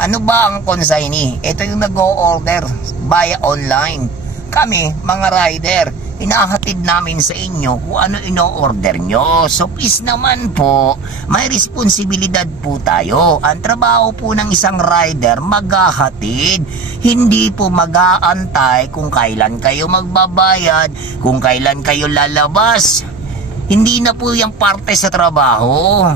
Ano ba ang consignee? Ito yung nag-o-order via online. Kami, mga rider, inahatid namin sa inyo kung ano ino-order nyo. So please naman po, may responsibilidad po tayo. Ang trabaho po ng isang rider, maghahatid. Hindi po mag-aantay kung kailan kayo magbabayad, kung kailan kayo lalabas. Hindi na po yung parte sa trabaho.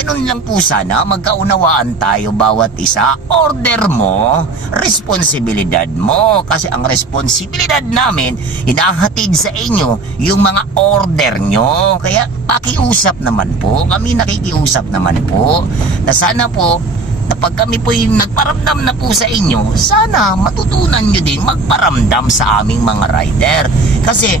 Ganun lang po sana, magkaunawaan tayo bawat isa. Order mo, responsibilidad mo. Kasi ang responsibilidad namin, hinahatid sa inyo yung mga order nyo. Kaya pakiusap naman po, kami nakikiusap naman po, na sana po, na pag kami po yung nagparamdam na po sa inyo, sana matutunan nyo din magparamdam sa aming mga rider. Kasi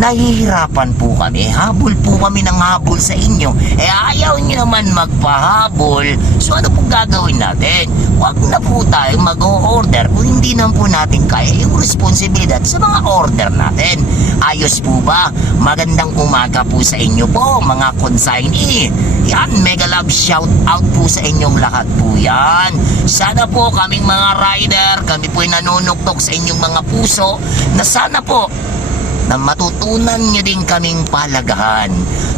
nahihirapan po kami, habol po kami ng habol sa inyo. Ayaw nyo naman magpahabol. So ano pong gagawin natin? Huwag na po tayo mag-o-order kung hindi naman po natin kaya yung responsibilidad sa mga order natin. Ayos po ba? Magandang umaga po sa inyo po, mga consignee. Yan, mega love shout out po sa inyong lahat po yan. Sana po kaming mga rider, kami po ay nanunuktok sa inyong mga puso, na sana po na matutunan nyo din kaming palagahan.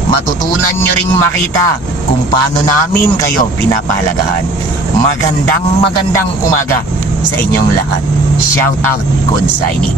Matutunan nyo ring makita kung paano namin kayo pinapahalagahan. Magandang umaga sa inyong lahat. Shout out, consignee.